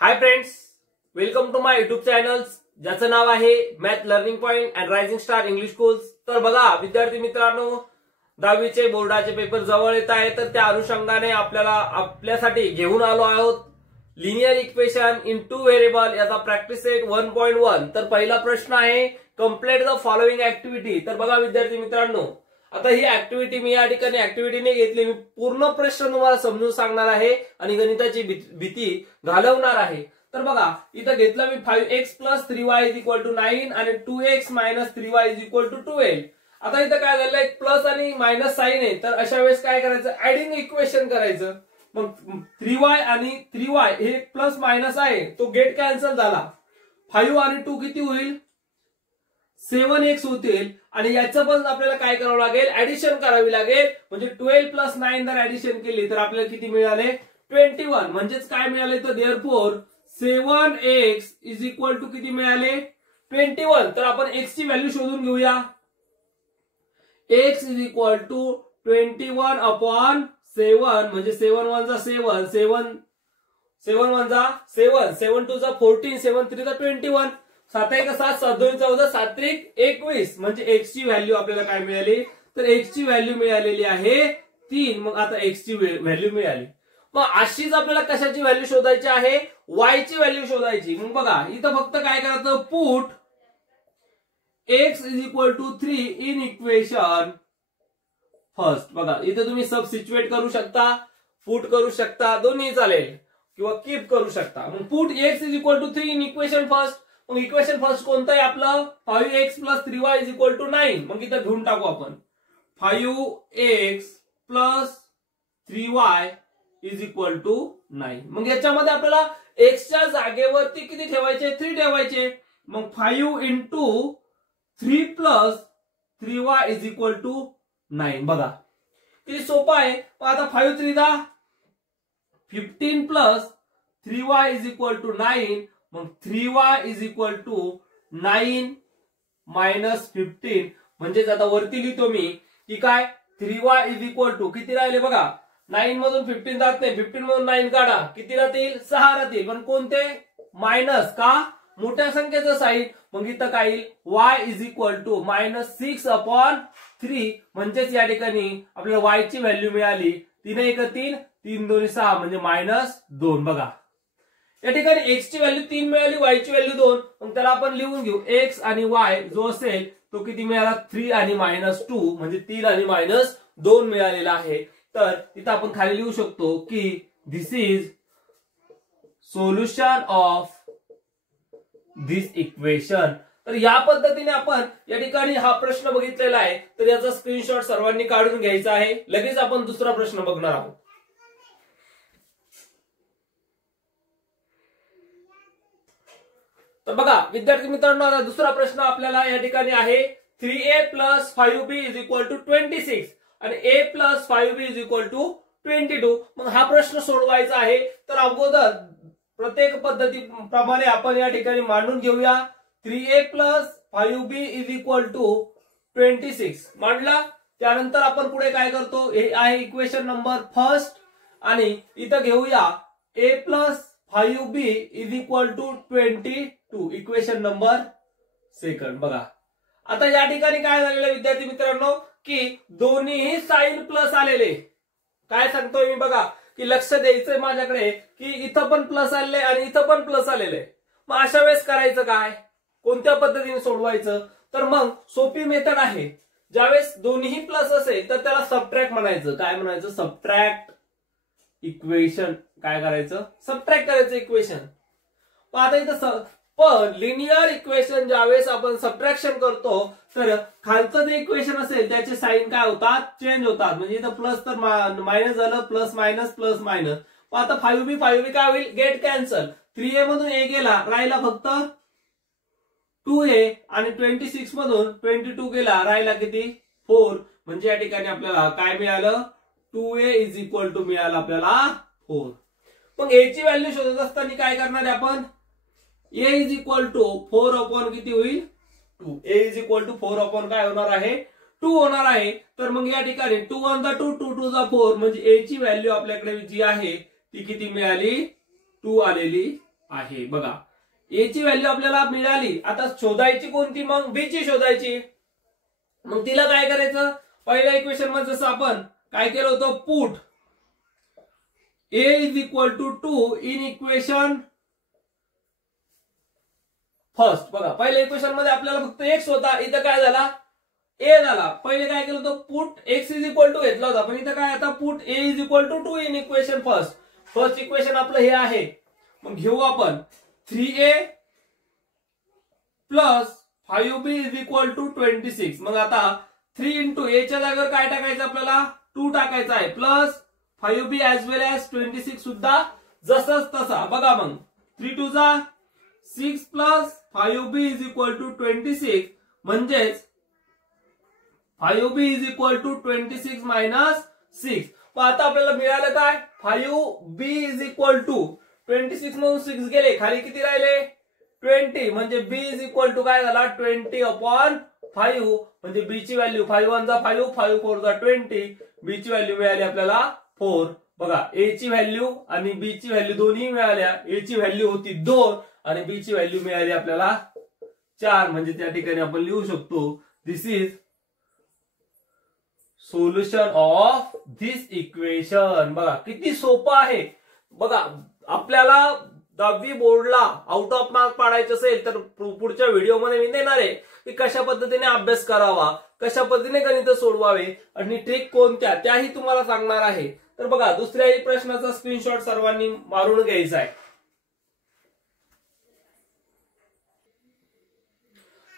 High friends, welcome to my YouTube channel ज्याचं नाव आहे Math Learning Point and Rising Star English Schools. तर बघा विद्यार्थी मित्रांनो, 10वीचे बोर्डाचे पेपर जवळ येत आहे, तर त्या अनुषंगाने आपल्यासाठी घेऊन आलो आहोत linear equation in two variable याचा प्रॅक्टिस सेट 1.1। तर पहिला प्रश्न आहे, कंप्लीट द फॉलोइंग ऍक्टिव्हिटी। तर बघा विद्यार्थी मित्रांनो, आता ही ऍक्टिव्हिटी मी या ठिकाणी ऍक्टिव्हिटी नाही घेतली, मी पूर्ण प्रश्न तुम्हाला समजून सांगणार आहे आणि गणिताची भीती घालवणार आहे। तर बघा इथं घेतलं मी 5x + 3y = 9 आणि 2x - 3y = 12। आता इथं काय झालं, एक प्लस आणि मायनस साइन आहे, तर अशा वेळेस काय करायचं, ऍडिंग इक्वेशन करायचं। मग 3y आणि 3y हे प्लस मायनस आहे, तो गेट कॅन्सल झाला। 5 आणि 2 किती होईल, 7x होतील आणि याचं पण आपल्याला काय करावं लागेल, ऍडिशन करावी लागेल। म्हणजे 12 + 9 जर ऍडिशन केली तर आपल्याला किती मिळाले, 21। म्हणजेच काय मिळाले, तर देअरफॉर 7x = किती मिळाले, 21। तर आपण x ची व्हॅल्यू शोधून घेऊया। x = 21/7 म्हणजे 7 × 1 = 7, 7 × 1 = 7, 7 × 2 = 14, 7 × 3 = 21, 7 × 1 = 7, 7 × 2 = 14, 7 × 3 = 21। म्हणजे x ची व्हॅल्यू आपल्याला काय मिळाली, तर x ची व्हॅल्यू मिळालेली आहे 3। मग आता x ची व्हॅल्यू मिळाली, मग अशीच आपल्याला कशाची व्हॅल्यू शोधायची आहे, y ची व्हॅल्यू शोधायची। मग बघा इथं फक्त काय करायचं, put x = 3 in equation first. बघा इथे तुम्ही सबस्टिट्यूट करू शकता, पुट करू शकता, दोन्ही चालेल, किंवा कीप करू शकता। मग put x = 3 in equation first. मग इक्वेशन फर्स्ट कोणतं आहे आपलं, 5x + 3y = 9। मग इथं घेऊन टाकू आपण 5x + 3y = 9। मग याच्यामध्ये आपल्याला x च्या जागेवरती किती ठेवायचे, 3 ठेवायचे। मग 5 × 3 + 3y = 9। बघा किती सोपं आहे। मग आता 5 × 3 = 15 + 3y = 9। मग 3y = 9 - 15। म्हणजेच आता वरती लिहितो मी की काय, 3y = किती राहिले बघा, 9 मधून 15 जात नाही, 15 मधून 9 काढा, किती राहतील, 6 राहतील। पण कोणते, मायनस, का, मोठ्या संख्येचं साइन। मग इथं काय येईल, y = -6/3। म्हणजेच या ठिकाणी आपल्याला y ची व्हॅल्यू मिळाली 3 × 1 = 3, 3 × 2 = 6 म्हणजे -2। बघा या ठिकाणी x ची व्हॅल्यू 3 मिळाली, y ची व्हॅल्यू 2। मग त्याला आपण लिहून घेऊ, x आणि y जो असेल तो किती मिळाला, 3 आणि -2 म्हणजे 3 आणि -2 मिळालेला आहे। तर इथं आपण खाली लिहू शकतो की this is solution of this equation. तर या पद्धतीने आपण या ठिकाणी हा प्रश्न बघितलेला आहे, तर याचा स्क्रीनशॉट सर्वांनी काढून घ्यायचा आहे। लगेच आपण दुसरा प्रश्न बघणार आहोत। तर बघा विद्यार्थी मित्रांनो, आता दुसरा प्रश्न आपल्याला या ठिकाणी आहे, 3a + 5b = 26 आणि a + 5b = 22। मग हा प्रश्न सोडवायचा आहे। तर अगोदर प्रत्येक पद्धतीप्रमाणे आपण या ठिकाणी मांडून घेऊया। 3a + 5b = 26 मांडला, त्यानंतर आपण पुढे काय करतो, हे आहे इक्वेशन नंबर फर्स्ट आणि इथं घेऊया a + 5b = 22 equation number second. बघा आता या ठिकाणी काय झालेलं विद्यार्थी मित्रांनो, की दोन्हीही साइन प्लस आलेले। काय सांगतोय मी, बघा की लक्ष द्यायचंय माझ्याकडे, की इथं पण प्लस आलेले आणि इथं पण प्लस आलेले। मग अशा वेळेस करायचं काय, कोणत्या पद्धतीने सोडवायचं, तर मग सोपी मेथड आहे। ज्यावेळेस दोन्हीही प्लस असेल तर त्याला सबट्रॅक्ट म्हणायचं। काय म्हणायचं, सबट्रॅक्ट इक्वेशन। काय करायचं, सबट्रॅक्ट करायचं इक्वेशन। आता इथं पण लिनियर इक्वेशन ज्यावेळेस आपण सबट्रॅक्शन करतो तर खालचं जे इक्वेशन असेल त्याचे साइन काय होतात, चेंज होतात। म्हणजे इथं प्लस तर मायनस झालं, प्लस मायनस प्लस मायनस। आता 5b काय होईल, गेट कॅन्सल, 3a मधून a गेला, राहिला फक्त 2a आणि 26 मधून 22 गेला, राहिला किती, 4। म्हणजे या ठिकाणी आपल्याला काय मिळालं, 2a = मिळालं आपल्याला 4। मग a ची व्हॅल्यू शोधत असताना काय करणार आहे आपण, a = 4 किती होईल, 2। a = 4 काय होणार आहे, 2 होणार आहे। तर मग या ठिकाणी 2 × 1 = 2, 2 × 2 = 4 म्हणजे a ची व्हॅल्यू आपल्याकडे जी आहे ती किती मिळाली, 2 आलेली आहे. बघा ए ची व्हॅल्यू आपल्याला मिळाली, आता शोधायची कोणती, मग बी ची शोधायची. मग तिला काय करायचं, पहिल्या इक्वेशन मध्ये जसं आपण काय केलं होतं, put A is equal to 2 in equation first. बघा पहिल्या इक्वेशन मध्ये आपल्याला फक्त एक्स होता, इथं काय झाला, ए झाला. पहिले काय केलं होतं, put X is equal to घेतला होता, पण इथं काय आता put A is equal to 2 in equation first. First equation आपलं हे आहे. मग घेऊ आपण 3a plus 5b is equal to 26. मग आता 3 इंटू ए च्या जागेवर काय टाकायचं आपल्याला, 2 टाकायचं आहे, plus 5b as well as 26 सुद्धा जसंच तसा. बघा मग 3 2 जा 6 plus 5b is equal to 26, म्हणजेच 5b is equal to 26 minus 6. मग आता आपल्याला मिळालं काय, 5b इज इक्वल टू 26 मधून 6 गेले, खाली किती राहिले 20, म्हणजे b इज इक्वल टू काय झाला 20/5, म्हणजे b ची व्हॅल्यू 5 1 जा 5, 5 4 जा 20, b ची व्हॅल्यू मिळाली आपल्याला 4. बघा a ची व्हॅल्यू आणि b ची व्हॅल्यू दोन्ही मिळाल्या. a ची व्हॅल्यू होती 2 आणि b ची व्हॅल्यू मिळाली आपल्याला 4, म्हणजे त्या ठिकाणी आपण लिहू शकतो this is solution of this equation. बघा किती सोपं आहे. बघा आपल्याला 10वी बोर्डला आउट ऑफ मार्क पाडायचे असेल तर पुढच्या व्हिडिओमध्ये मी देणार आहे की कशा पद्धतीने अभ्यास करावा, कशा पद्धतीने गणित सोडवावे आणि ट्रिक कोणत्या त्याही तुम्हाला सांगणार आहे. तर बघा दुसऱ्याही प्रश्नाचा स्क्रीनशॉट सर्वांनी मारून घ्यायचा आहे.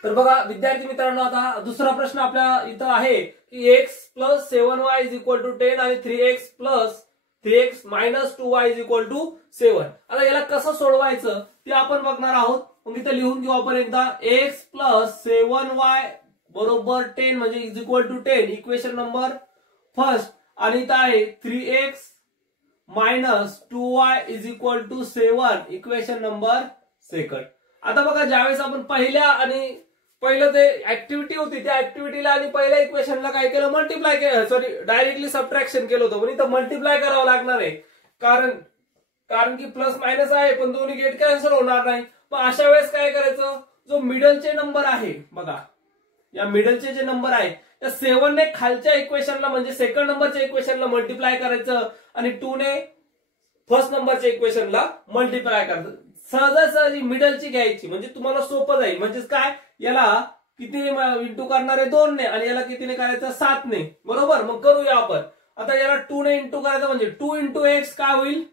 तर बघा विद्यार्थी मित्रांनो, आता दुसरा प्रश्न आपल्या इथं आहे की x plus 7y is equal to 10 आणि 3x plus 3x minus 2y is equal to 7. आता याला कसं सोडवायचं ते आपण बघणार आहोत. मग इथं लिहून घेऊ आपण एकदा, x प्लस 7y बरोबर 10 म्हणजे is equal to 10 equation number first, आणि इथं आहे 3x minus 2y is equal to 7 equation number second. आता बघा ज्यावेळेस आपण पहिलं ते ऍक्टिव्हिटी होती त्या ऍक्टिव्हिटीला आणि पहिल्या इक्वेशनला काय केलं, मल्टिप्लाय केलं, सॉरी डायरेक्टली सबट्रॅक्शन केलं होतं, पण इथं मल्टिप्लाय करावं लागणार आहे कारण की प्लस मायनस आहे पण दोन्ही गेट कॅन्सल होणार नाही. मग अशा वेळेस काय करायचं, जो मिडलचे नंबर आहे बघा, या मिडलचे जे नंबर आहे त्या 7 ने खालच्या इक्वेशनला म्हणजे सेकंड नंबरच्या इक्वेशनला मल्टिप्लाय करायचं आणि 2 ने फर्स्ट नंबरच्या इक्वेशनला मल्टिप्लाय करायचं. सहजासहजी मिडलची घ्यायची म्हणजे तुम्हाला सोपं जाईल. म्हणजेच काय, याला कितीने इंटू करणार आहे 2 ने आणि याला कितीने करायचं 7 ने. बरोबर, मग करूया आपण. आता याला 2 ने इंटू करायचं म्हणजे 2 इंटू एक्स काय होईल,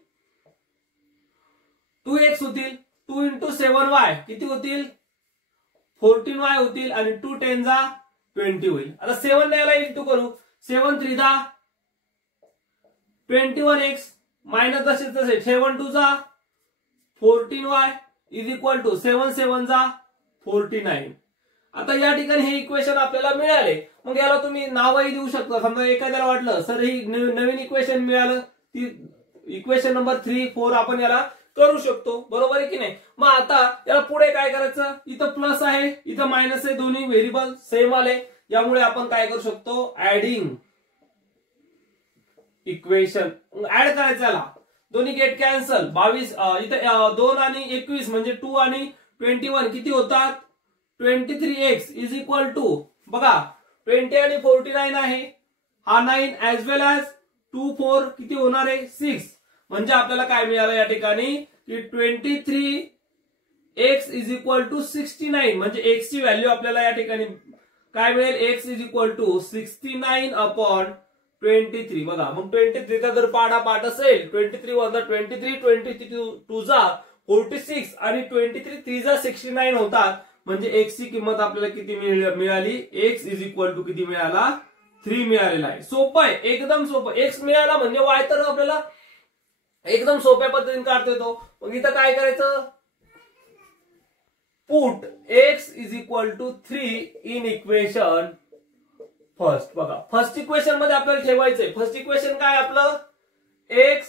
2x होतील, 2 इंटू 7y किती होतील 14y होतील आणि 2 10 जा 20 होईल. आता 7 ने याला इंटू करू, 7 3 जा 21x मायनस तसे 7 2 जा 14y इज इक्वल टू 7 7 जा 49. आता या ठिकाणी हे इक्वेशन आपल्याला मिळाले. मग याला तुम्ही नावही देऊ शकता. समजा एखाद्याला वाटलं सर ही नवीन इक्वेशन मिळालं, ती इक्वेशन नंबर 3 4 आपण याला करू शकतो. बरोबर आहे की नाही. मग आता याला पुढे काय करायचं, इथं प्लस आहे इथं मायनस आहे, दोन्ही व्हेरिएबल सेम आले, यामुळे आपण काय करू शकतो, ऍडिंग इक्वेशन ऍड करायचं. याला दोन्ही गेट कॅन्सल, 22 इथं 2 आणि 21 म्हणजे 2 आणि 21 किती होतात 23x इज इक्वल टू बघा 20 आणि 49 आहे, हा 9 ऍज वेल ऍज 2 4 किती होणार आहे 6. म्हणजे आपल्याला काय मिळालं या ठिकाणी की 23x इज इक्वल टू 69. म्हणजे x ची व्हॅल्यू आपल्याला या ठिकाणी काय मिळेल, x इज इक्वल टू 69/23. बघा मग 23 चा जर पाठ असेल 23 वजा 23 23 2 जा 46 आणि 23 3 जा 69 होतात. म्हणजे x ची किंमत आपल्याला किती मिळाली, x इज इक्वल टू किती मिळाला 3 मिळालेला आहे. सोपं आहे, एकदम सोपं. x मिळाला म्हणजे y तर आपल्याला एकदम सोप्या पद्धतीने काढता येतो. मग इथं काय करायचं, put x is equal to 3 in equation first. बघा फर्स्ट इक्वेशन मध्ये आपल्याला ठेवायचंय, फर्स्ट इक्वेशन काय आपलं x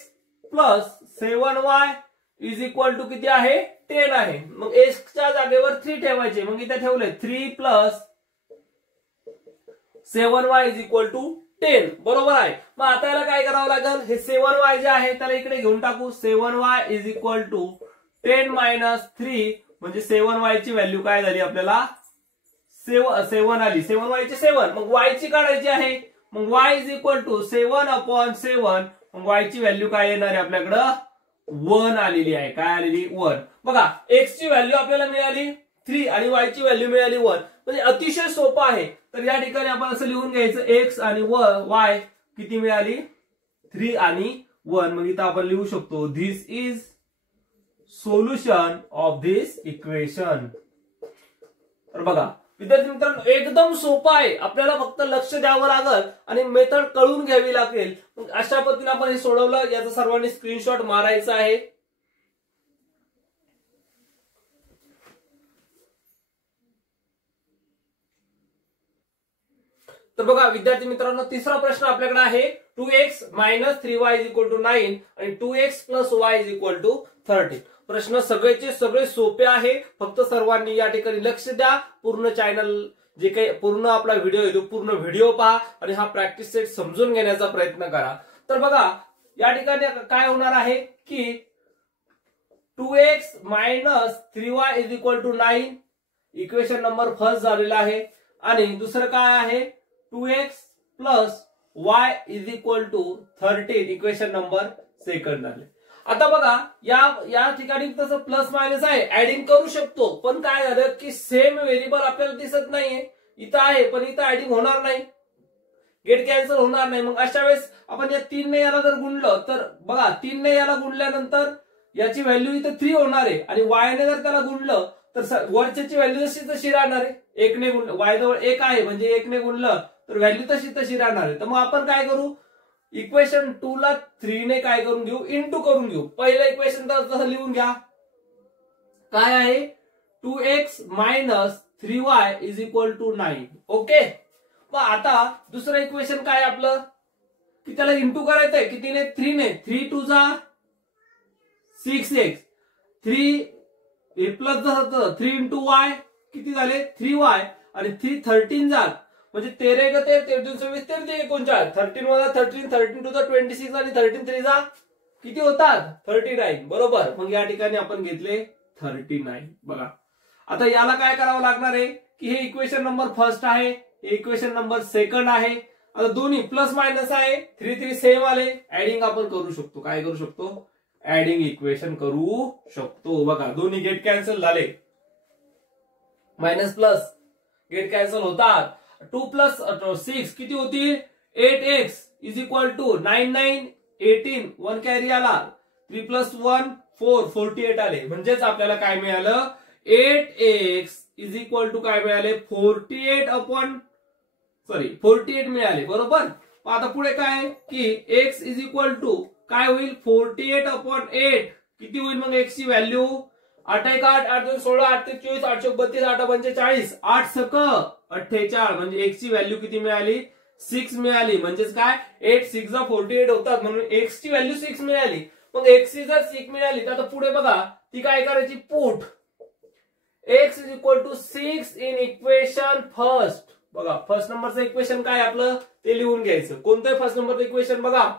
plus 7y is equal to किती आहे 10 आहे. मग x च्या जागेवर 3 ठेवायचे, मग इथे ठेवले 3 plus 7y is equal to 10. बरोबर आहे. मग आता याला काय करावं लागेल, हे 7y जे आहे त्याला इकडे घेऊन टाकू, 7y is equal to 10 minus 3 म्हणजे 7y ची व्हॅल्यू काय झाली आपल्याला 7 आली. 7y ची 7. मग y ची काढायची आहे. मग y इज इक्वल टू 7/7. मग y ची व्हॅल्यू काय येणार आहे आपल्याकडं 1 आलेली आहे. काय आलेली 1. बघा x ची व्हॅल्यू आपल्याला मिळाली 3 आणि y ची व्हॅल्यू मिळाली 1. म्हणजे अतिशय सोपं आहे. तर या ठिकाणी आपण असं लिहून घ्यायचं x आणि y किती मिळाली 3 आणि 1. मग इथं आपण लिहू शकतो this is solution of this equation. तर बघा विद्यार्थी मित्रांनो एकदम सोपं आहे. आपल्याला फक्त लक्ष द्यावं लागेल आणि मेथड कळून घ्यावी लागेल. मग अशा पद्धतीने आपण हे सोडवलं. याचा सर्वांनी स्क्रीनशॉट मारायचा आहे. तर बघा विद्यार्थी मित्रांनो तिसरा प्रश्न आपल्याकडे आहे 2x minus 3y is equal to 9 आणि 2x plus y is equal to 13. प्रश्न सगळेचे सगळे सोपे आहे. फक्त सर्वांनी या ठिकाणी लक्ष द्या. पूर्ण चॅनल जे काही पूर्ण आपला व्हिडिओ आहे तो पूर्ण व्हिडिओ पहा आणि हा प्रॅक्टिस सेट समजून घेण्याचा प्रयत्न करा. तर बघा या ठिकाणी काय होणार आहे की 2x minus 3y is equal to 9 equation number first झालेला आहे. आणि दुसरं काय आहे 2x plus y is equal to 13 equation number second झाले. आता बघा या ठिकाणी तसं प्लस मायनस आहे ऍडिंग करू शकतो. पण काय झालं की सेम व्हेरिएबल आपल्याला दिसत नाहीये. इथं आहे पण इथं ऍडिंग होणार नाही. गेट कॅन्सल होणार नाही. मग अशा वेळेस आपण या 3 ने याला जर गुणलं तर बघा 3 ने याला गुणल्यानंतर याची व्हॅल्यू इथं 3 होणार आहे आणि y ने जर त्याला गुणलं तर वरच्याची व्हॅल्यू तशी राहणार आहे. 1 ने गुणलं y जवळ 1 आहे म्हणजे 1 ने गुणलं तर व्हॅल्यू तशी राहणार आहे. तर मग आपण काय करू इक्वेशन 2 ला 3 ने काय करून घेऊ इंटू करून घेऊ. पहिलं इक्वेशन तसं लिहून घ्या. काय आहे 2x minus 3y is equal to 9. Okay. मग आता दुसरं इक्वेशन काय आपलं की त्याला इंटू करायचंय कितीने 3 ने. 3 2 जा 6x 3 प्लस 3 इंटू y किती झाले 3y आणि 3 13 जा म्हणजे 13 ग 13 23 13 39 13 वजा 13 13 टू द 26 आणि 13 3 जा किती होतात 39 बरोबर. मग या ठिकाणी आपण घेतले 39. बघा आता याला काय करावं लागणार आहे की हे इक्वेशन नंबर फर्स्ट आहे हे इक्वेशन नंबर सेकंड आहे. आता दोन्ही प्लस मायनस आहे 3 3 सेम आले. ऍडिंग आपण करू शकतो. काय करू शकतो ऍडिंग इक्वेशन करू शकतो. बघा दोन्ही गेट कॅन्सल झाले. मायनस प्लस गेट कॅन्सल होतात. 2 प्लस 6 किती होतील 8x is equal to 9 9 18 1 carry आला 3 प्लस 1 4 48 आले. म्हणजेच आपल्याला काय मिळालं 8x इज इक्वल टू काय मिळाले 48 मिळाले बरोबर. आता पुढे काय की x इज इक्वल टू काय होईल 48/8 किती होईल मग x ची व्हॅल्यू 8 1 8 8 2 16 8 3 24 8 32 8 45 8 सक 48 म्हणजे x ची व्हॅल्यू किती मिळाली 6 मिळाली. म्हणजेच काय 8 6 ला 48 होतात म्हणून x ची व्हॅल्यू 6 मिळाली. मग x ची जर 6 मिळाली तर आता पुढे बघा ती काय करायची put x is equal to 6 in equation first. बघा फर्स्ट नंबरचं इक्वेशन काय आपलं ते लिहून घ्यायचं. कोणतं फर्स्ट नंबरचं इक्वेशन बघा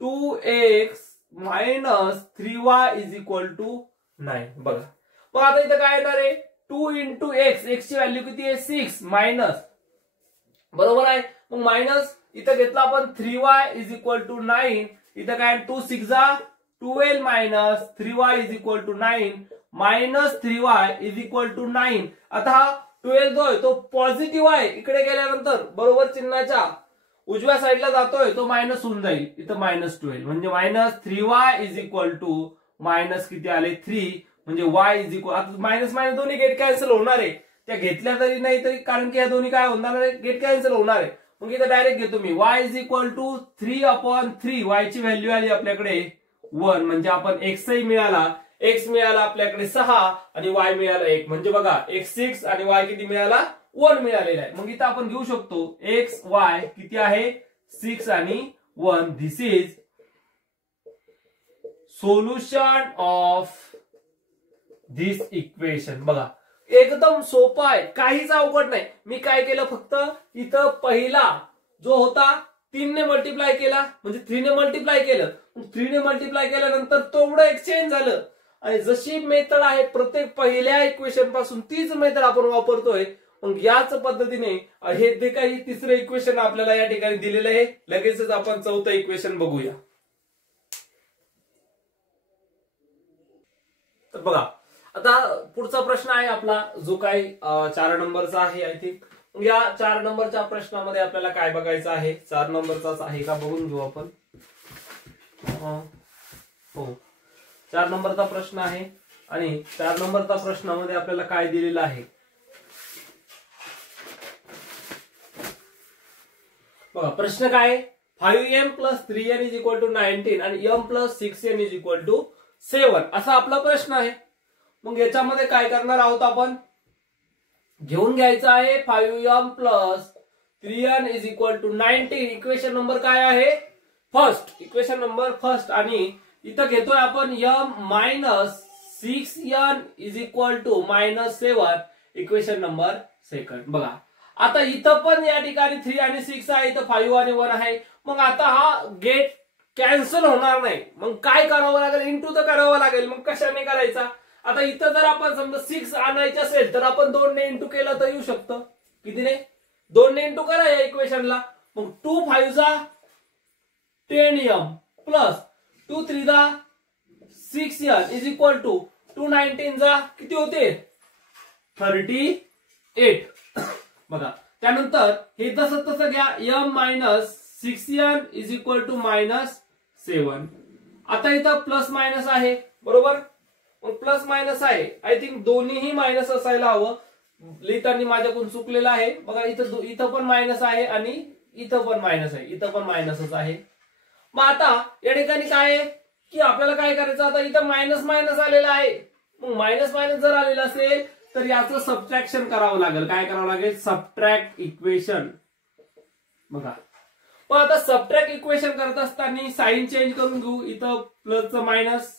2x minus 3y is equal to 9. बघा मग आता इथं काय येणार आहे 2 इंटू एक्स एक्स ची व्हॅल्यू किती आहे 6 मायनस बरोबर आहे. मग मायनस इथं घेतला आपण 3y इज इक्वल टू 9. इथं काय 2 6 जा 12 minus 3y is equal to 9 minus 3y is equal to 9. आता हा 12 जो आहे तो पॉझिटिव्ह आहे. इकडे गेल्यानंतर बरोबर चिन्हाच्या उजव्या साईडला जातोय तो मायनस होऊन जाईल. इथं -12 म्हणजे minus 3y is equal to minus किती आले 3 म्हणजे y इज इक्वल आता मायनस मायनस दोन्ही गेट कॅन्सल होणार आहे. त्या घेतल्या तरी नाही तरी कारण की या दोन्ही काय होणार आहे गेट कॅन्सल होणार आहे. मग इथं डायरेक्ट घेतो मी y is equal to 3/3 y ची व्हॅल्यू आली आपल्याकडे 1 म्हणजे आपण x मिळाला x मिळाला आपल्याकडे 6 आणि y मिळाला 1 म्हणजे बघा x 6 आणि y किती मिळाला 1 मिळालेला आहे. मग इथं आपण घेऊ शकतो x y किती आहे 6 आणि 1. This is solution of this equation. बघा एकदम सोपं आहे काहीच अवघड नाही. मी काय केलं फक्त इथं पहिला जो होता 3 ने मल्टिप्लाय केला म्हणजे 3 ने मल्टिप्लाय केलं 3 ने मल्टिप्लाय केल्यानंतर तेवढं एक्सचेंज झालं आणि जशी मेथड आहे प्रत्येक पहिल्या इक्वेशन पासून तीच मेथड आपण वापरतोय. मग याच पद्धतीने हे जे काही तिसरं इक्वेशन आपल्याला या ठिकाणी दिलेलं आहे. लगेचच आपण चौथं इक्वेशन बघूया. तर बघा आता पुढचा प्रश्न आहे आपला जो काही 4 नंबरचा आहे. आय थिंक या 4 नंबरच्या प्रश्नामध्ये आपल्याला काय बघायचं आहे. 4 नंबरचाच आहे का बघून घेऊ आपण. हो 4 नंबरचा प्रश्न आहे आणि 4 नंबरच्या प्रश्नामध्ये आपल्याला काय दिलेलं आहे बघा. प्रश्न काय आहे 5m + 3n = 19 आणि m + 6n = 7 असा आपला प्रश्न आहे. मग याच्यामध्ये काय करणार आहोत आपण. घेऊन घ्यायचं आहे 5m + 3n = 19. इक्वेशन नंबर काय आहे फर्स्ट. Equation number first. आणि इथं घेतोय आपण m - 6n = -7. Equation number second. बघा आता इथं पण या ठिकाणी 3 आणि 6 आहे. इथं 5 आणि 1 आहे. मग आता हा गेट कॅन्सल होणार नाही. मग काय करावं लागेल इंटू तर करावं लागेल. मग कशाने करायचा. आता इथं जर आपण समजा 6 आणायचे असेल तर आपण 2 ने इंटू केलं तर येऊ शकतं. कितीने 2 ने इंटू करा या इक्वेशनला. मग 2 5 10m प्लस 2 3 6n = 2 19 किती होते 38. बघा त्यानंतर हे तसं तसं घ्या m - 6n = -7. आता इथं प्लस मायनस आहे बरोबर. मग प्लस मायनस आहे. आय थिंक दोन्हीही मायनस असायला हवं. लिहिताना माझ्याकडून चुकलेलं आहे. बघा इथं पण मायनस आहे आणि इथं पण मायनस आहे. इथं पण मायनसच आहे. मग आता या ठिकाणी काय आहे की आपल्याला काय करायचं. आता इथं मायनस मायनस आलेलं आहे. मग मायनस मायनस जर आलेलं असेल तर याचं सबट्रॅक्शन करावं लागेल. काय करावं लागेल सबट्रॅक्ट इक्वेशन. बघा मग आता सबट्रॅक्ट इक्वेशन करत असताना साइन चेंज करून घेऊ. इथं प्लसचं मायनस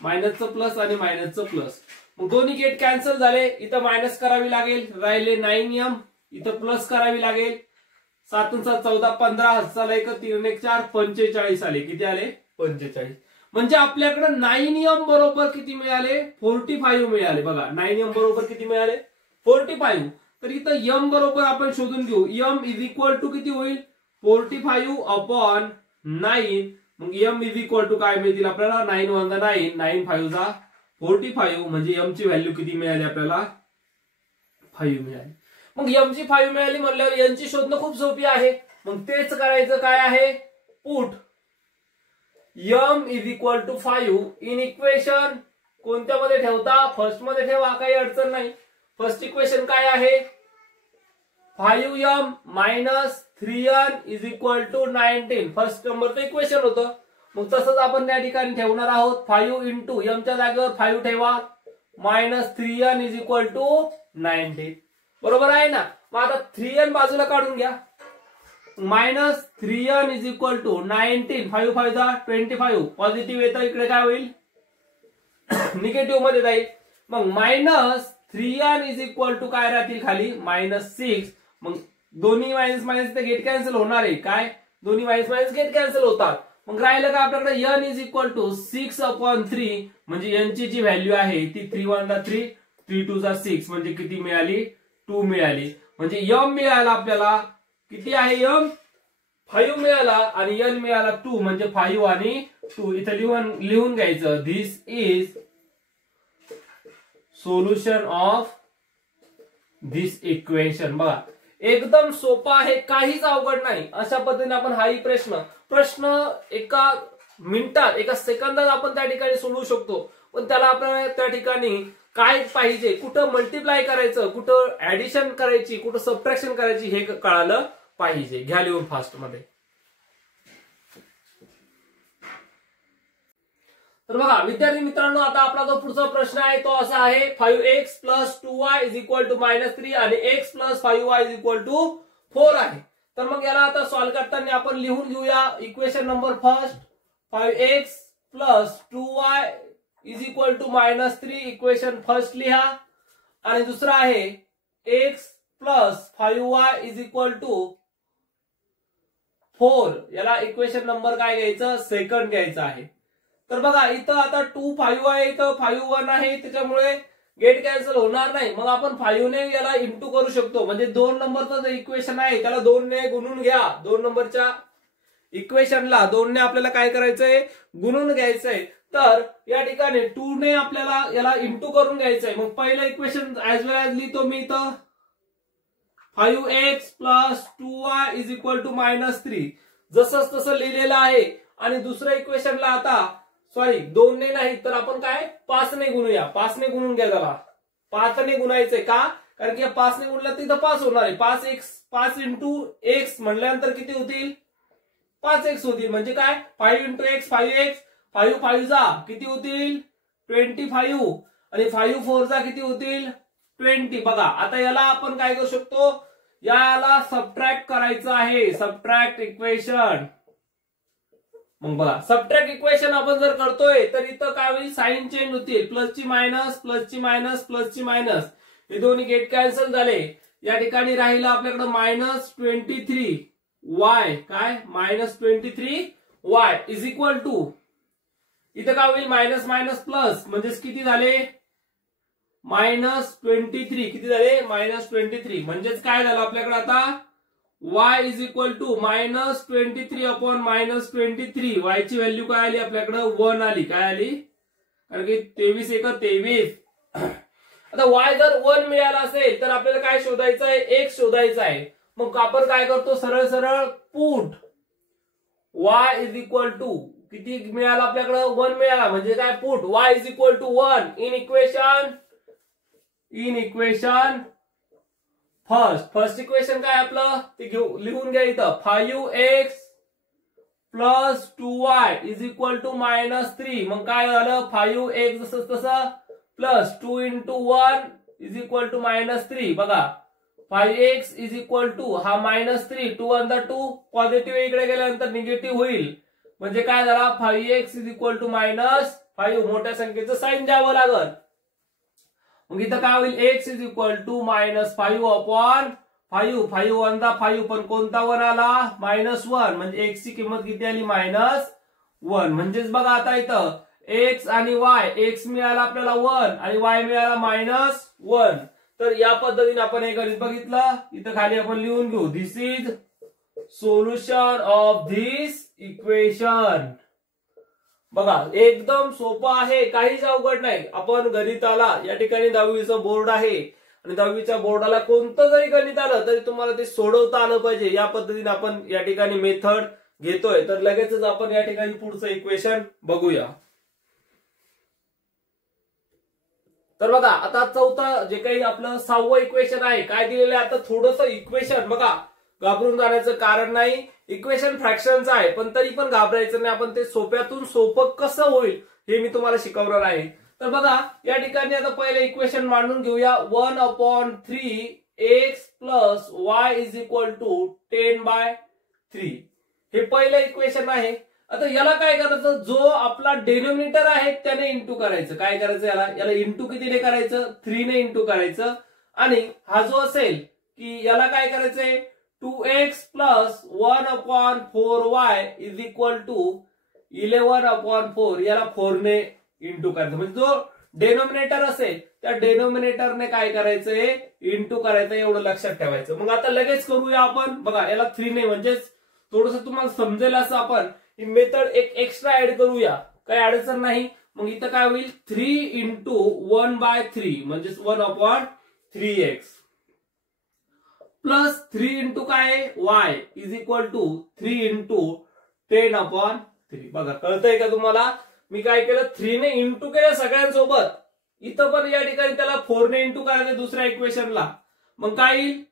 मायनसचं प्लस आणि मायनसचं प्लस. मग दोन्ही गेट कॅन्सल झाले. इथं मायनस करावी लागेल. राहिले 9m. इथं प्लस करावी लागेल. 7 7 14 15 1 3 1 4 45 आले. किती आले 45. म्हणजे आपल्याकडे 9m बरोबर किती मिळाले 45 मिळाले. बघा 9m बरोबर किती मिळाले 45. तर इथं m बरोबर आपण शोधून घेऊ. m = किती होईल 45/9. मग m = काय मिळतील आपल्याला 9 1 9 9 5 45. म्हणजे m ची व्हॅल्यू किती मिळाली आपल्याला 5 मिळाली. मग m ची 5 मिळाली म्हणल्यावर n ची शोधणं खूप सोपी आहे. मग तेच करायचं काय आहे पुट m = 5 इन इक्वेशन कोणत्या मध्ये ठेवता फर्स्ट मध्ये ठेवा. काही अडचण नाही. फर्स्ट इक्वेशन काय आहे 5m - 3n = 19. फर्स्ट नंबरचं इक्वेशन होतं. मग तसंच आपण त्या ठिकाणी ठेवणार आहोत 5 इंटू m च्या जागेवर 5 ठेवा -3n = 19. बरोबर आहे ना. मग आता 3n बाजूला काढून घ्या. -3n = 19. 5 5 25. पॉझिटिव्ह येतं इकडे काय होईल निगेटिव्ह मध्ये जाईल. मग -3n = काय राहतील खाली -6. मग दोन्ही मायनस मायनस ते गेट कॅन्सल होणार आहे. काय दोन्ही मायनस मायनस गेट कॅन्सल होतात. मग राहिलं का आपल्याकडे n = 6/3. म्हणजे n ची जी व्हॅल्यू आहे ती 3 1 3 3 2 6 म्हणजे किती मिळाली 2 मिळाली. म्हणजे m मिळाला आपल्याला किती आहे m 5 मिळाला आणि n मिळाला 2. म्हणजे 5 आणि 2 इथे लिहून घ्यायचं. This is solution of this equation. बघा एकदम सोपा आहे. काहीच अवघड नाही. अशा पद्धतीने आपण हाही प्रश्न एका मिनिटात एका सेकंदात आपण त्या ठिकाणी सोडवू शकतो. पण त्याला आपल्याला त्या ठिकाणी काय पाहिजे कुठं मल्टिप्लाय करायचं कुठं ऍडिशन करायची कुठं सबट्रॅक्शन करायची हे कळालं पाहिजे. घ्या लिहून फास्ट मध्ये. तर बघा विद्यार्थी मित्रांनो आता आपला जो पुढचा प्रश्न आहे तो असा आहे 5x + 2y = -3 आणि x + 5y = 4 आहे. तर मग याला आता सॉल्व्ह करताना आपण लिहून घेऊया equation number first 5x + 2y = -3. Equation first लिहा. आणि दुसरा आहे x + 5y = 4. याला इक्वेशन नंबर काय घ्यायचं सेकंड घ्यायचं आहे. तर बघा इथं आता 2 5 आहे, इथं 5 1 आहे, त्याच्यामुळे गेट कॅन्सल होणार नाही. मग आपण 5 ने याला इंटू करू शकतो. म्हणजे 2 नंबरचं जे इक्वेशन आहे त्याला 2 ने गुणून घ्या. 2 नंबरच्या इक्वेशनला 2 ने आपल्याला काय करायचंय, गुणून घ्यायचंय. तर या ठिकाणी 2 ने आपल्याला याला इंटू करून घ्यायचंय. मग पहिलं इक्वेशन ऍज वेल ऍज लिहितो मी इथं 5x plus 2y is equal to -3 जसंच तसं लिहिलेलं आहे. आणि दुसऱ्या इक्वेशनला आता सॉरी 2 ने नाही तर आपण काय 5 ने गुणूया. 5 ने गुणून घ्या त्याला. 5 ने गुणायचंय का, कारण की 5 ने गुणलं तिथं 5 होणार आहे. 5 इंटू एक्स म्हणल्यानंतर किती होतील, 5x होतील. म्हणजे काय 5 इंटू एक्स 5x, 5 5 जा किती होतील 25 आणि 5 4 जा किती होतील 20. बघा आता याला आपण काय करू शकतो, याला सबट्रॅक्ट करायचं आहे. Subtract equation. मग बघा सबट्रॅक्ट इक्वेशन आपण जर करतोय तर इथं काय होईल, साइन चेंज होतील. प्लसची मायनस, प्लसची मायनस, प्लसची मायनस, हे दोन्ही गेट कॅन्सल झाले. या ठिकाणी राहिलं आपल्याकडे -23y. काय -23y इज इक्वल टू इथं काय होईल मायनस मायनस प्लस म्हणजेच किती झाले -23. किती झाले -23. म्हणजेच काय झालं आपल्याकडे आता y is equal to -23 upon -23. y ची व्हॅल्यू काय आली आपल्याकडे 1 आली. काय आली, कारण की 23 एक 23. आता y जर 1 मिळाला असेल तर आपल्याला काय शोधायचं आहे, x शोधायचं आहे. मग आपण काय करतो, सरळ सरळ put y is equal to किती मिळाला आपल्याकडे 1 मिळाला. म्हणजे काय put y is equal to 1 in equation first equation काय आपलं ते लिहून घ्या इथं 5x plus 2y is equal to -3. मग काय झालं 5x जसं तसं plus 2 into 1 is equal to -3. बघा 5x इज इक्वल टू हा -3 2 1 2 पॉझिटिव्ह इकडे गेल्यानंतर निगेटिव्ह होईल. म्हणजे काय झाला 5x इज इक्वल टू -5. मोठ्या संख्येचं साइन द्यावं लागल. मग इथं काय होईल x is equal to -5 upon 5. 5 1 5 पण कोणता 1 आला -1. म्हणजे x ची किंमत किती आली -1. म्हणजेच बघा आता इथं x आणि y, x मिळाला आपल्याला 1 आणि y मिळाला -1. तर या पद्धतीने आपण हे गणित बघितलं. इथं खाली आपण लिहून घेऊ this is solution of this equation. बघा एकदम सोपं आहे, काहीच अवघड नाही. आपण गणिताला या ठिकाणी 10वीचं बोर्ड आहे आणि 10वीच्या बोर्डाला कोणतं जरी गणित आलं तरी तुम्हाला ते सोडवता आलं पाहिजे. या पद्धतीने आपण या ठिकाणी मेथड घेतोय. तर लगेचच आपण या ठिकाणी पुढचं इक्वेशन बघूया. तर बघा आता चौथं जे काही आपलं 6वं इक्वेशन आहे काय दिलेलं आहे. आता थोडंसं इक्वेशन बघा घाबरून जाण्याचं कारण नाही. इक्वेशन फ्रॅक्शनचं आहे पण तरी पण घाबरायचं नाही. आपण ते सोप्यातून सोपं कसं होईल हे मी तुम्हाला शिकवणार आहे. तर बघा या ठिकाणी आता पहिलं इक्वेशन मांडून घेऊया. 1/3x plus y is equal to 10/3. हे पहिलं इक्वेशन आहे. आता याला काय करायचं, जो आपला डेनोमिनेटर आहे त्याने इंटू करायचं. काय करायचं याला इंटू कितीने करायचं 3 ने इंटू करायचं. आणि हा जो असेल की याला काय करायचंय 2x plus 1/4y is equal to 11/4. याला 4 ने इंटू करायचं. म्हणजे जो डेनोमिनेटर असेल त्या डेनोमिनेटरने काय करायचंय इंटू करायचं. एवढं लक्षात ठेवायचं. मग आता लगेच करूया आपण. बघा याला 3 ने म्हणजेच थोडस तुम्हाला समजेल असं आपण ही मेथड एक एक्स्ट्रा ऍड करूया. काही अडचण नाही. मग इथं काय होईल 3 इंटू 1/3 म्हणजेच 1/3x प्लस 3 इंटू काय y is equal to 3 into 10/3. बघा कळतंय का तुम्हाला. मी काय केलं 3 ने इंटू केलं सगळ्यांसोबत. इथं पण या ठिकाणी त्याला 4 ने इंटू करायचं दुसऱ्या इक्वेशनला. मग काय येईल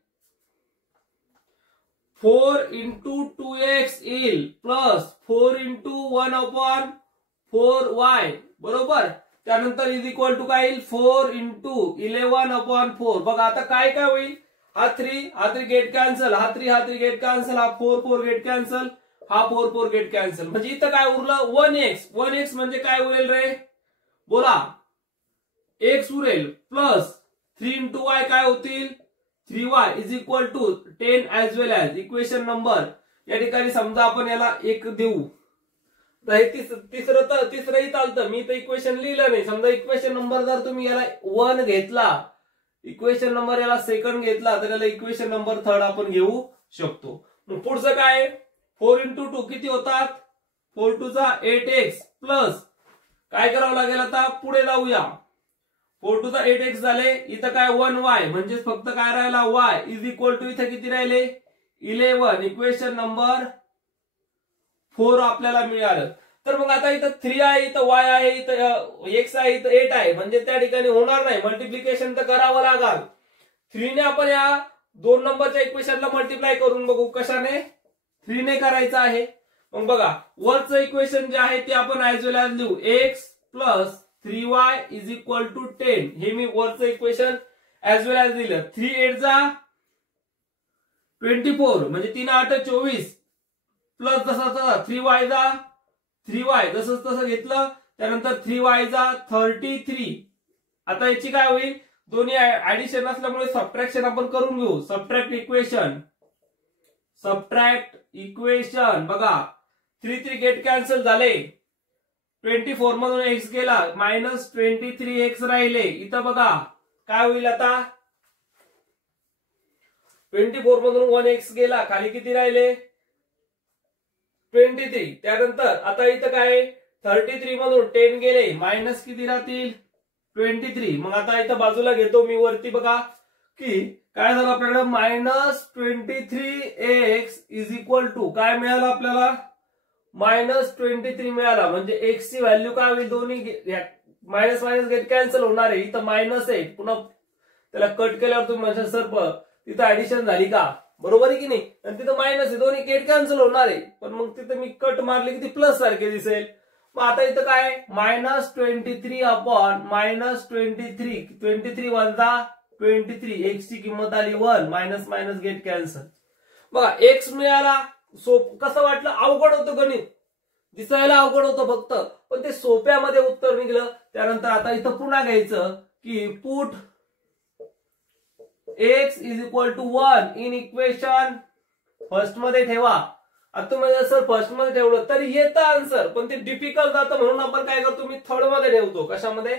4 इंटू 2x येईल प्लस 4 इंटू 1/4y बरोबर. त्यानंतर इज इक्वल टू काय येईल 4 इंटू 11/4. बघा आता काय काय होईल हा 3 गेट कॅन्सल, हा 3 गेट कॅन्सल, हा 4 गेट कॅन्सल, हा 4 गेट कॅन्सल. म्हणजे इथं काय उरलं 1x म्हणजे काय उरेल रे बोला x उरेल प्लस 3 इंटू y काय होतील 3y is equal to 10 as well as equation number. या ठिकाणी समजा आपण याला 1 देऊ तर हे तिसरंही चालतं. मी तर इक्वेशन लिहिलं नाही. समजा इक्वेशन नंबर जर तुम्ही याला 1 घेतला, इक्वेशन नंबर याला सेकंड घेतला, तर याला इक्वेशन नंबर थर्ड आपण घेऊ शकतो. मग पुढचं काय, 4 into 2 किती होतात, 4 2 चा 8x प्लस काय करावं लागेल, आता पुढे जाऊया. 4 2 चा 8x झाले, इथं काय 1y म्हणजे फक्त काय राहिला y इज इक्वल टू इथं किती राहिले 11. इक्वेशन नंबर 4 आपल्याला मिळालं. तर मग आता इथं 3 आहे, इथं y आहे, इथं x आहे, इथं 8 आहे, म्हणजे त्या ठिकाणी होणार नाही. मल्टिप्लिकेशन तर करावं लागेल. 3 ने आपण या 2 नंबरच्या इक्वेशनला मल्टिप्लाय करून बघू. कशाने, 3 ने करायचं आहे. मग बघा वरचं इक्वेशन जे आहे ते आपण ऍज वेल ऍज लिहू, x plus 3y is equal to 10. हे मी वरचं इक्वेशन ऍज वेल ऍज लिहिलं. 3 8 जा 24 म्हणजे 3 8 24 प्लस जसा 3y जा 3y जसं तसं घेतलं, त्यानंतर 3y जा 33. आता याची काय होईल, दोन्ही ऍडिशन असल्यामुळे सबट्रॅक्शन आपण करून घेऊ. सबट्रॅक्ट इक्वेशन बघा 3 3 गेट कॅन्सल झाले. 24 मधून x गेला, मायनस 23x राहिले. इथं बघा काय होईल, आता 24 मधून 1x गेला, खाली किती राहिले 23. त्यानंतर आता इथं काय 33 मधून 10 गेले, मायनस किती राहतील 23. मग आता इथं बाजूला घेतो मी वरती, बघा की काय झालं आपल्याकडे minus 23x is equal to काय मिळालं आपल्याला, मायनस 23 मिळाला. म्हणजे x ची व्हॅल्यू काय होईल, दोन्ही मायनस मायनस गेट कॅन्सल होणार आहे. इथं मायनस आहे, पुन्हा त्याला कट केल्यावर तुम्ही म्हणशाल सर तिथं ऍडिशन झाली का, बरोबर आहे की नाही. आणि तिथं मायनस आहे, दोन्ही गेट कॅन्सल होणार आहे. पण मग तिथं मी कट मारले की ती प्लस सारखे दिसेल. मग आता इथं काय मायनस 23 अपॉन मायनस 23 वजा 23, x ची किंमत आली 1, मायनस मायनस गेट कॅन्सल. बघा x मिळाला. कसं वाटलं, अवघड होतं गणित, दिसायला अवघड होतं फक्त, पण ते सोप्यामध्ये उत्तर निघलं. त्यानंतर आता इथं पुन्हा घ्यायचं की put x is equal to 1 in equation first मध्ये ठेवा. आता तुम्ही सर फर्स्ट मध्ये ठेवलं तरी येतं आन्सर, पण ते डिफिकल्ट जातं, म्हणून आपण काय करतो, मी थर्ड मध्ये ठेवतो. कशामध्ये,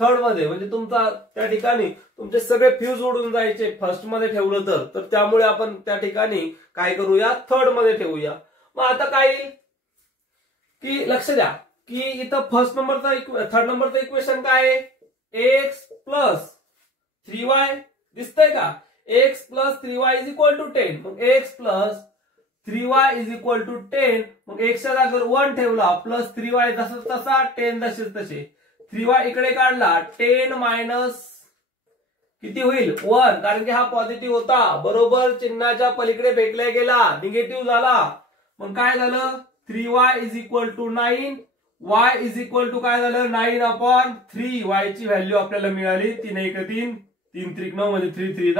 थर्ड मध्ये, म्हणजे तुमचा त्या ठिकाणी तुमचे सगळे फ्यूज उडून जायचे फर्स्ट मध्ये ठेवलं तर त्यामुळे आपण त्या ठिकाणी काय करूया, थर्ड मध्ये ठेवूया. मग आता काय येईल की लक्ष द्या की इथं थर्ड नंबरचं इक्वेशन काय आहे, x प्लस 3y दिसतंय का, x plus 3y is equal to 10. मग x plus 3y is equal to 10. मग x च्या जागेवर 1 ठेवला, प्लस 3y जसं तसा 10 जसेच तसे. 3y इकडे काढला, 10 मायनस किती होईल 1, कारण की हा पॉझिटिव्ह होता, बरोबर चिन्हाच्या पलीकडे फेकला गेला, निगेटिव्ह झाला. मग काय झालं, 3y is equal to 9, y is equal to काय झालं 9 अपॉन 3. y ची व्हॅल्यू आपल्याला मिळाली 3 1 3 3 3 9 म्हणजे 3 3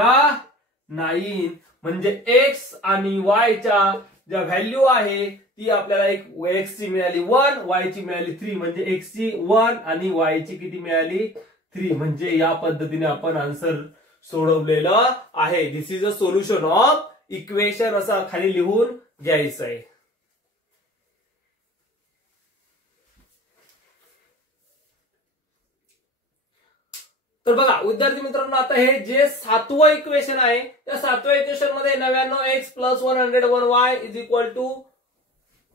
9. म्हणजे x आणि y च्या ज्या व्हॅल्यू आहे ती आपल्याला एक x ची मिळाली 1, y ची मिळाली 3. म्हणजे x ची 1 आणि y ची किती मिळाली 3. म्हणजे या पद्धतीने आपण आन्सर सोडवलेलं आहे. This is a solution of equation, असं खाली लिहून घ्यायचं आहे. तर बघा विद्यार्थी मित्रांनो, आता हे जे 7वं इक्वेशन आहे त्या 7व्या इक्वेशन मध्ये 99x plus 101y is equal to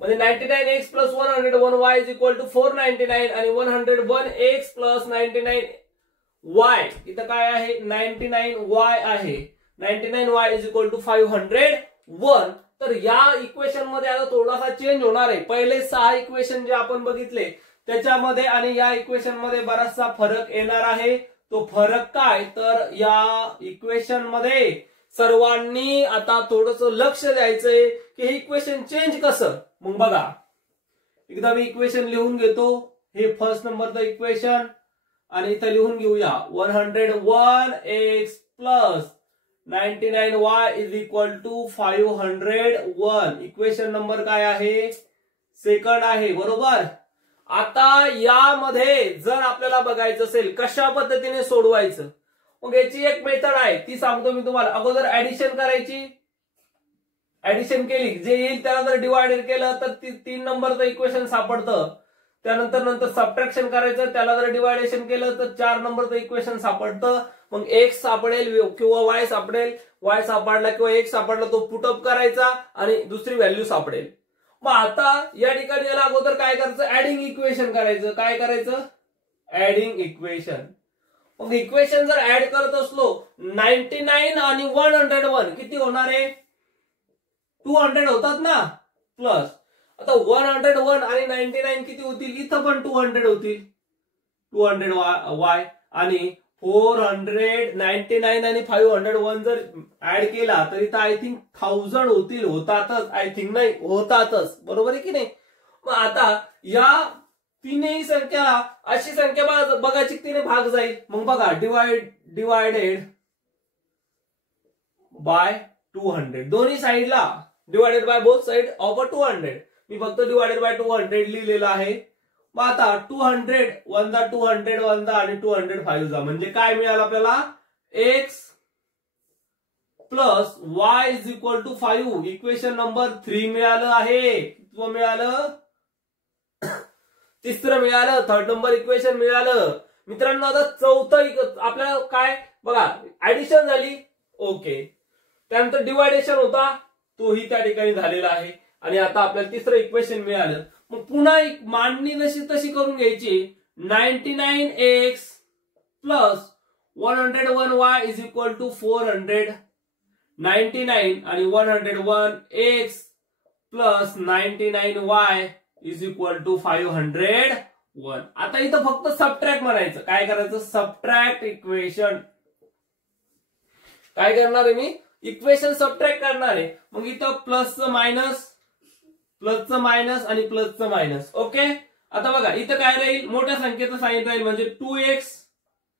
म्हणजे 99x plus 101y is equal to 499 आणि 101x प्लस 99y इथं काय आहे 99y आहे. 99y is equal to 501. तर या इक्वेशन मध्ये आता थोडासा चेंज होणार आहे. पहिले 6 इक्वेशन जे आपण बघितले त्याच्यामध्ये आणि या इक्वेशन मध्ये बराचसा फरक येणार आहे. तो फरक काय, तर या इक्वेशन मध्ये सर्वांनी आता थोडस लक्ष द्यायचंय की हे इक्वेशन चेंज कसं. मग बघा एकदा मी इक्वेशन लिहून घेतो. हे फर्स्ट नंबरचं इक्वेशन आणि इथं लिहून घेऊया 101x plus 99y is equal to 501. Equation number काय आहे, सेकंड आहे, बरोबर. आता यामध्ये जर आपल्याला बघायचं असेल कशा पद्धतीने सोडवायचं, मग याची एक मेथड आहे ती सांगतो मी तुम्हाला. अगोदर ऍडिशन करायची. ऍडिशन केली, जे येईल त्याला जर डिवायडेड केलं तर 3 नंबरचं इक्वेशन सापडतं. त्यानंतर सबट्रॅक्शन करायचं, त्याला जर डिवायडेशन केलं तर 4 नंबरचं इक्वेशन सापडतं. मग एक्स सापडेल किंवा वाय सापडेल. वाय सापडला किंवा एक्स सापडला तो पुटअप करायचा आणि दुसरी व्हॅल्यू सापडेल. मग आता या ठिकाणी याला अगोदर काय करायचं, ऍडिंग इक्वेशन करायचं. काय करायचं, ऍडिंग इक्वेशन. मग इक्वेशन जर ऍड करत असलो 99 आणि 101 किती होणार आहे, 200 होतात ना प्लस. आता 101 आणि 99 किती होतील, इथं पण 200 होतील. 200 वाय आणि 499 आणि 501 जर ऍड केला तर इथं आय थिंक 1000 होतील. होतातच, आय थिंक नाही होतातच, बरोबर आहे की नाही. मग आता या तीनही संख्या अशी संख्या बघायची तिने भाग जाईल. मग बघा डिवायडेड बाय 200 दोन्ही साईडला, divided by both side of 200. मी फक्त डिवायडेड बाय 200 लिहिलेलं आहे. मग आता 200 वनदा 200 वनदा आणि 205 जा म्हणजे काय मिळालं आपल्याला, X plus Y is equal to 5. Equation number 3 मिळालं आहे. किती मिळालं, तिसरं मिळालं, 3rd नंबर इक्वेशन मिळालं. मित्रांनो आता चौथं आपल्याला काय बघा, ऍडिशन झाली, ओके. त्यानंतर डिवायडेशन होता, तोही त्या ठिकाणी झालेला आहे. आणि आता आपल्याला तिसरं इक्वेशन मिळालं. मग पुन्हा एक मांडणी जशी तशी करून घ्यायची. 99x plus 101y is equal to 400. 99 आणि 101x plus 99y is equal to 501. आता इथं फक्त सबट्रॅक्ट म्हणायचं. काय करायचं, सबट्रॅक्ट इक्वेशन. काय करणार आहे मी, इक्वेशन सबट्रॅक्ट करणार आहे. मग इथं प्लसचं मायनस, प्लसचं मायनस आणि प्लसचं मायनस. ओके. आता बघा इथं काय राहील, मोठ्या संख्येचं साइन राहील म्हणजे 2x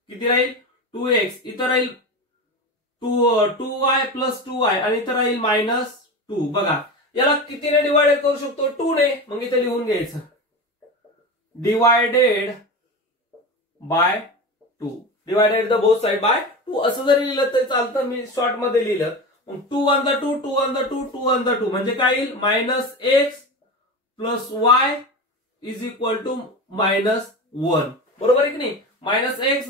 किती राहील, 2x. इथं राहील 2y प्लस 2y आणि इथं राहील -2. बघा याला कितीने डिवायडेड करू शकतो, 2 ने. मग इथे लिहून घ्यायचं divided by 2. Divided the both side by 2 असं जरी लिहिलं तरी चालतं. मी शॉर्ट मध्ये लिहिलं. मग 2 1 2 2 1 2 2 1 2 म्हणजे काय येईल, -x plus y is equal to -1. बरोबर आहे की नाही. -x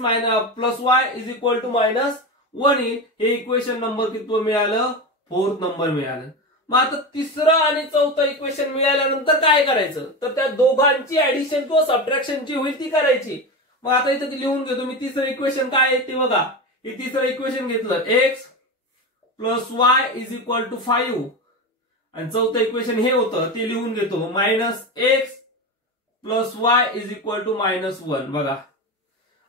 plus y is equal to -1 येईल. हे इक्वेशन नंबर किती मिळालं, 4th नंबर मिळालं. मग आता तिसरं आणि चौथं इक्वेशन मिळाल्यानंतर काय करायचं, तर त्या दोघांची ऍडिशन किंवा सबट्रॅक्शनची होईल ती करायची. मग आता इथं लिहून घेतो मी तिसरं इक्वेशन काय आहे ते बघा. हे तिसरं इक्वेशन घेतलं, x plus Y is equal to 5 आणि चौथं इक्वेशन हे होतं ते लिहून घेतो -x plus Y is equal to -1. बघा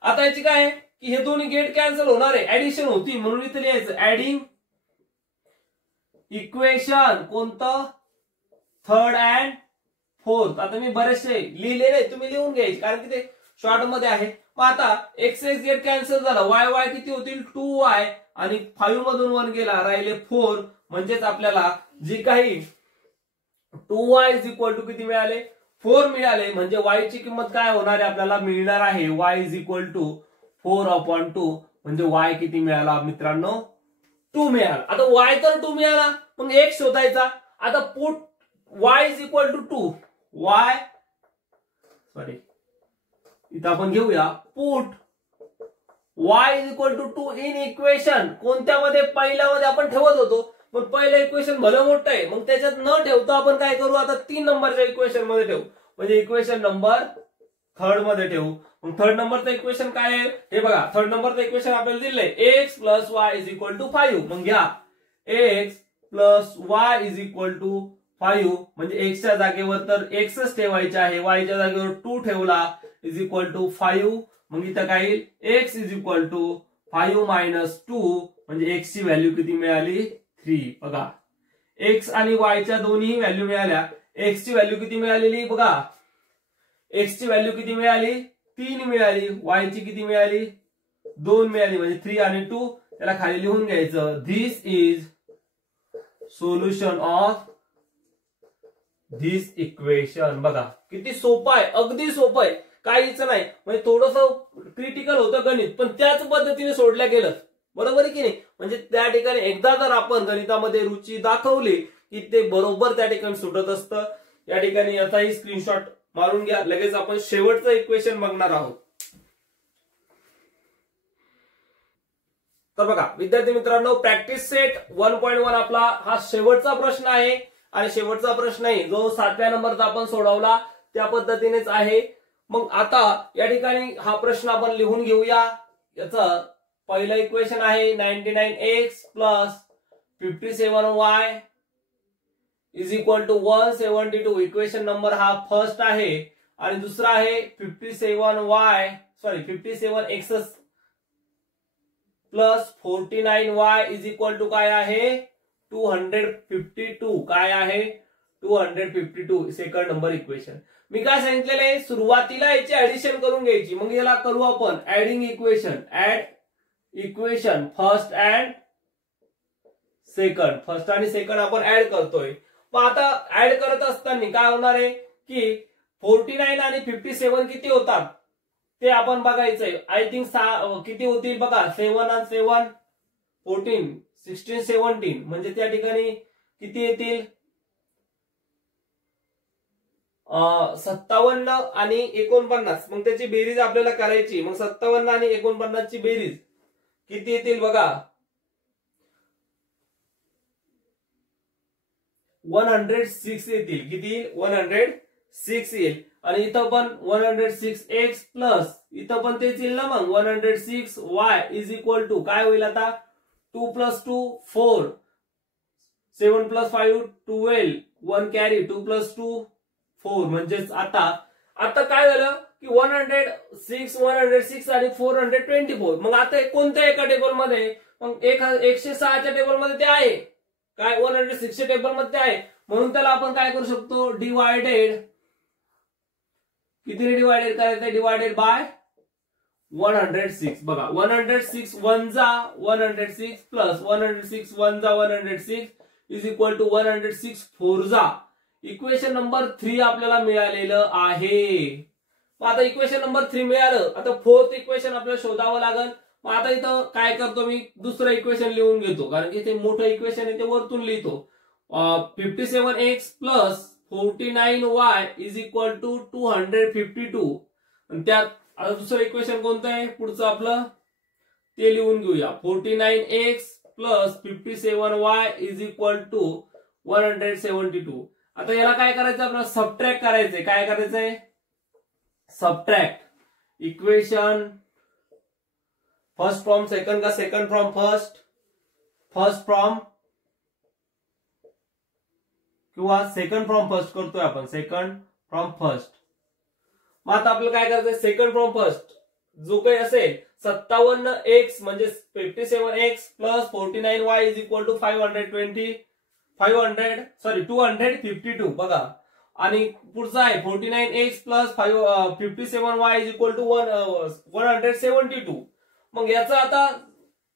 आता याची काय आहे की हे दोन्ही गेट कॅन्सल होणार आहे, ऍडिशन होती म्हणून इथे लिहायचं ऍडिंग इक्वेशन. कोणतं, 3rd and 4th. आता मी बरेचसे लिहिलेले, तुम्ही लिहून घ्यायचे कारण की ते शॉर्ट मध्ये आहे. मग आता x गेट कॅन्सल झालं, y किती होतील 2y आणि 5 मधून 1 गेला, राहिले 4. म्हणजेच आपल्याला जी काही 2y इज इक्वल टू किती मिळाले, 4 मिळाले. म्हणजे y ची किंमत काय होणार आहे आपल्याला मिळणार आहे, y इज इक्वल टू 4/2. म्हणजे y किती मिळाला मित्रांनो, 2 मिळाला. आता y तर 2 मिळाला, मग x शोधायचा. आता put y is equal to 2, इथं आपण घेऊया put y is equal to 2 in equation. कोणत्यामध्ये, पहिल्यामध्ये आपण ठेवत होतो. पण पहिलं इक्वेशन भलं मोठं आहे, मग त्याच्यात न ठेवता आपण काय करू, आता 3 नंबरच्या इक्वेशन मध्ये ठेवू. म्हणजे इक्वेशन नंबर 3rd मध्ये ठेवू. मग 3rd नंबरचं इक्वेशन काय आहे हे बघा. 3rd नंबरचं इक्वेशन आपल्याला दिलंय x plus Y is equal to 5. मग घ्या x plus Y is equal to 5 म्हणजे एक्सच्या जागेवर तर एक्सच ठेवायचे आहे, वायच्या जागेवर 2 ठेवला इज इक्वल टू 5. मग इथं काय येईल, x is equal to 5 minus 2 म्हणजे x ची व्हॅल्यू किती मिळाली, 3. बघा x आणि y च्या दोन्ही व्हॅल्यू मिळाल्या. x ची व्हॅल्यू किती मिळालेली बघा, x ची व्हॅल्यू किती मिळाली, 3 मिळाली. y ची किती मिळाली, 2 मिळाली. म्हणजे 3 आणि 2 त्याला खाली लिहून घ्यायचं. This is solution of this equation. बघा किती सोपं आहे, अगदी सोपं आहे, काहीच नाही. म्हणजे थोडंसं क्रिटिकल होतं गणित, पण त्याच पद्धतीने सोडल्या गेलं. बरोबर आहे की नाही. म्हणजे त्या ठिकाणी एकदा जर आपण गणितामध्ये रुची दाखवली की ते बरोबर त्या ठिकाणी सुटत असतं. या ठिकाणी याचाही स्क्रीनशॉट मारून घ्या. लगेच आपण शेवटचं इक्वेशन बघणार आहोत. तर बघा विद्यार्थी मित्रांनो, प्रॅक्टिस सेट 1.1 आपला हा शेवटचा प्रश्न आहे आणि शेवटचा प्रश्नही जो 7व्या नंबरचा आपण सोडवला त्या पद्धतीनेच आहे. मग आता या ठिकाणी हा प्रश्न आपण लिहून घेऊया. याचं पहिलं इक्वेशन आहे 99x plus 57y is equal to 172. Equation number हा फर्स्ट आहे. आणि दुसरा आहे 57x plus 49y is equal to काय आहे 252. काय आहे 252 सेकंड नंबर इक्वेशन. मी काय सांगितलेलं आहे, सुरुवातीला याची ऍडिशन करून घ्यायची. मग याला करू आपण adding equation. Add equation first and second. First आणि सेकंड आपण ऍड करतोय. मग आता ऍड करत असताना काय होणार आहे की 49 आणि 57 किती होतात ते आपण बघायचंय. आय थिंक किती होतील बघा. 7 आणि 7 14 16 17 म्हणजे त्या ठिकाणी किती येतील 57 आणि 49. मग त्याची बेरीज आपल्याला करायची. मग 57 आणि 49 ची बेरीज किती येतील बघा 106 येतील. किती 106 येईल. आणि इथं पण 106x प्लस इथं पण तेच येईल ना. मग 106y इज इक्वल टू काय होईल आता 2 + 2 4 7 + 5 12 1 कॅरी 2 + 2 4. म्हणजेच आता काय झालं की 106 आणि 424. मग आता कोणत्या एका टेबल मध्ये मग 106च्या टेबल मध्ये ते आहे काय 106च्या टेबल मध्ये ते आहे. म्हणून त्याला आपण काय करू शकतो डिवायडेड. किती डिवायडेड करायचं डिवायडेड बाय 106. बघा 106 1 जा 106 प्लस 106 1 जा 106 इज इक्वल टू 106 4 जा. इक्वेशन नंबर 3 आपल्याला मिळालेलं आहे. मग आता इक्वेशन नंबर 3 मिळालं. आता फोर्थ इक्वेशन आपल्याला शोधावं लागेल. मग आता इथं काय करतो मी दुसरं इक्वेशन लिहून घेतो कारण की ते मोठं इक्वेशन आहे ते वरतून लिहितो. 57x plus 49y is equal to 252. आणि त्यात आता दुसरं इक्वेशन कोणतं आहे पुढचं आपलं ते लिहून घेऊया. 49x plus 57y is equal to 172. आता याला काय करायचं आपल्याला सबट्रॅक्ट करायचंय. काय करायचंय subtract. Equation first from second का second from first. First from किंवा सेकंड फ्रॉम फर्स्ट करतोय आपण. Second from first. मग आता आपल्याला काय करायचंय सेकंड फ्रॉम फर्स्ट जो काही असेल 57x म्हणजे 57x plus 49y is equal to 252. बघा आणि पुढचा आहे 49x plus 57y is equal to 172. मग याचं आता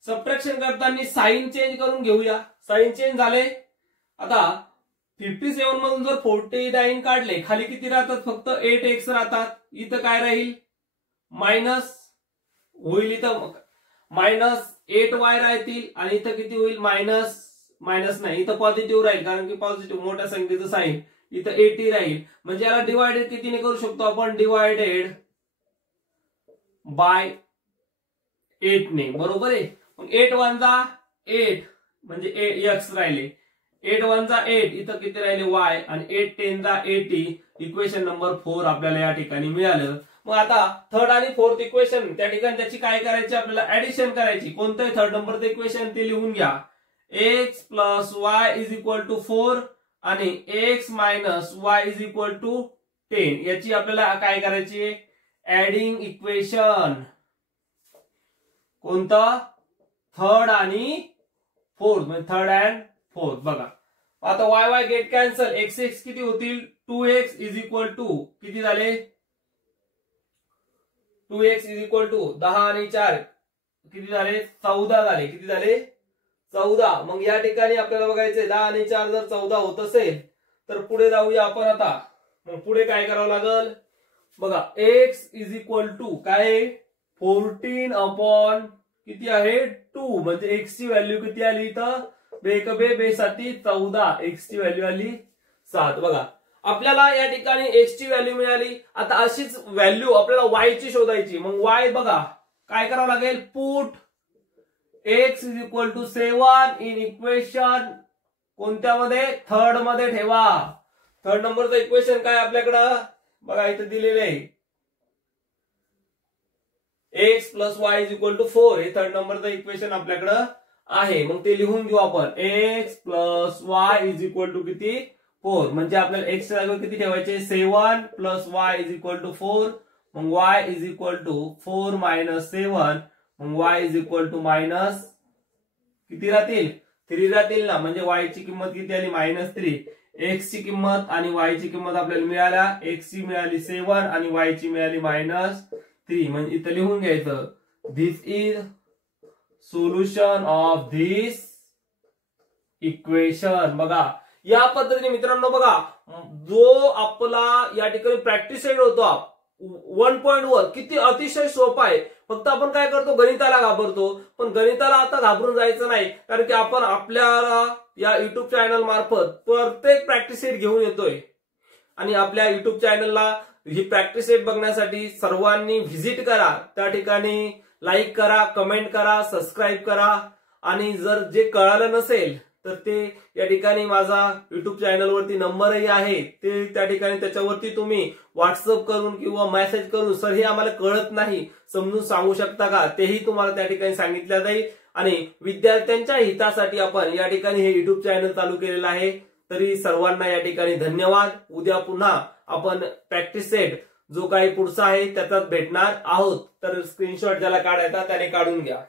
सबट्रॅक्शन करताना साइन चेंज करून घेऊया. साइन चेंज झाले. आता 57 मधून जर 49 काढले खाली किती राहतात फक्त 8x राहतात. इथं काय राहील मायनस होईल. इथं मायनस 8y राहतील आणि इथं किती होईल मायनस नाही इथं पॉझिटिव्ह राहील कारण की पॉझिटिव्ह मोठ्या संख्येचं साइन. इथं 80 राहील. म्हणजे याला डिवायडेड कितीने करू शकतो आपण डिवायडेड बाय 8 ने. बरोबर आहे. मग 8 1 जा 8 म्हणजे x राहिले. 8 1 जा 8 इथं किती राहिले y आणि 8 10 जा 80. इक्वेशन नंबर 4 आपल्याला या ठिकाणी मिळालं. मग आता थर्ड आणि फोर्थ इक्वेशन त्या ठिकाणी त्याची काय करायची आपल्याला ऍडिशन करायची. कोणतंही थर्ड नंबरचं इक्वेशन ते लिहून घ्या. x plus y is equal to 4 आणि x minus y is equal to 10. याची आपल्याला काय करायची ऍडिंग इक्वेशन. कोणतं थर्ड आणि फोर्थ म्हणजे थर्ड अँड फोर्थ. बघा आता y गेट कॅन्सल. x किती होतील 2x इज इक्वल टू किती झाले 2x इज इक्वल टू 10 आणि 4 किती झाले 14 झाले. किती झाले 14. मग या ठिकाणी आपल्याला बघायचंय 10 आणि 4 जर 14 होत असेल तर पुढे जाऊया आपण. आता मग पुढे काय करावं लागल बघा. x इज इक्वल टू काय 14 अपॉन किती आहे 2 म्हणजे x ची व्हॅल्यू किती आली इथं बेक बे बे साती 14, एक्स ची व्हॅल्यू आली 7. बघा आपल्याला या ठिकाणी एक्स ची व्हॅल्यू मिळाली. आता अशीच व्हॅल्यू आपल्याला वाय ची शोधायची. मग वाय बघा काय करावं लागेल, put x is equal to 7 in equation कोणत्यामध्ये, थर्ड मध्ये ठेवा. थर्ड नंबरचं इक्वेशन काय आपल्याकडं बघा इथे दिलेलं आहे, x plus Y is equal to 4. हे थर्ड नंबरचं इक्वेशन आपल्याकडं आहे. मग ते लिहून घेऊ आपण, x plus Y is equal to किती 4. म्हणजे आपल्याला x च्या जागेवर किती ठेवायचे, 7 plus Y is equal to 4. मग y is equal to 4 minus 7. मग y is equal to minus किती राहतील, 3 राहतील ना. म्हणजे y ची किंमत किती आली, -3. x ची किंमत आणि y ची किंमत आपल्याला मिळाल्या, x ची मिळाली 7 आणि y ची मिळाली -3. म्हणजे इथं लिहून घ्यायचं, this is solution of this equation. बघा या पद्धतीने मित्रांनो, बघा जो आपला या ठिकाणी प्रॅक्टिस सेट होता 1.1 किती अतिशय सोपा आहे. फक्त आपण काय करतो, गणिताला घाबरतो. पण गणिताला आता घाबरून जायचं नाही, कारण की आपण आपल्याला या युट्यूब चॅनल मार्फत प्रत्येक प्रॅक्टिस सेट घेऊन येतोय. आणि आपल्या युट्यूब चॅनलला ही प्रॅक्टिस सेट बघण्यासाठी सर्वांनी व्हिजिट करा. त्या ठिकाणी लाईक करा, कमेंट करा, सबस्क्राईब करा. आणि जर जे कळालं नसेल तर ते या ठिकाणी माझा युट्यूब चॅनलवरती नंबरही आहे, ते त्या ठिकाणी त्याच्यावरती तुम्ही व्हॉट्सअप करून किंवा मेसेज करून सर हे आम्हाला कळत नाही समजून सांगू शकता का, तेही तुम्हाला त्या ठिकाणी सांगितलं जाईल. आणि विद्यार्थ्यांच्या हितासाठी आपण या ठिकाणी हे युट्यूब चॅनल चालू केलेलं आहे. तरी सर्वांना या ठिकाणी धन्यवाद. उद्या पुन्हा आपण प्रॅक्टिस सेट जो काही पुढचा आहे त्याच्यात भेटणार आहोत. तर स्क्रीनशॉट ज्याला काढायचा त्याने काढून घ्या.